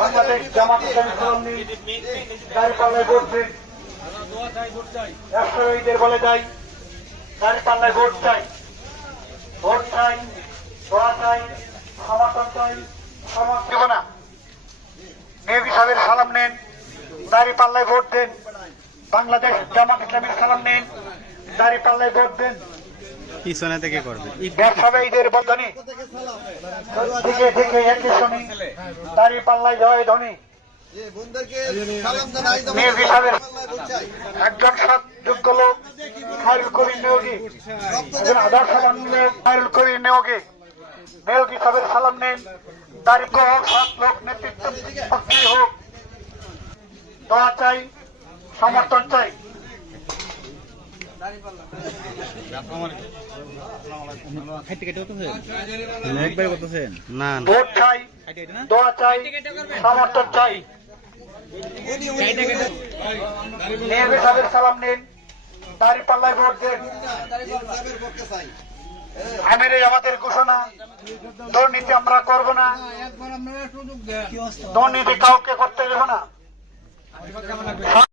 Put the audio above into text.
Bangladesh Jamaat Islami দাঁড়িপাল্লায় vote দিন। রাষ্ট্রীয়দের বলে যাই, দাঁড়িপাল্লায় ভোট চাই, ভোট চাই, দোয়া চাই, সমর্থন চাই, সমর্থন না। মেহদী সাহেবের সালাম নেন, দাঁড়িপাল্লায় ভোট দেন। বাংলাদেশ জামাত ইসলামীর সালাম নেন, দাঁড়িপাল্লায় ভোট দেন। পিছনে থেকে করবে ব্যবসায়ী ঈদের বন্ধনী থেকে থেকে একই শুনি, দাঁড়িপাল্লায় জয় ধ্বনি। মেহদী সাহেবের একজন সৎ যোগ্য লোক খায়রুল করিম নিয়োগী, একজন আদর্শবান লোক খায়রুল করিম নিয়োগী। মেহদী সাহেবের সালাম নেন, দাঁড়িপ হোক, সৎ লোক, নেতৃত্ব শক্তি হোক। দোয়া চাই, সমর্থন চাই। ভোট চাই, দোয়া চাই, সমর্থন চাই। মেহদী সাহেবের সালাম নিন, দাঁড়িপাল্লায় ভোট দেন। আমির আমাদের ঘোষণা, দুর্নীতি আমরা করব না, দুর্নীতি কাউকে করতে দেব না।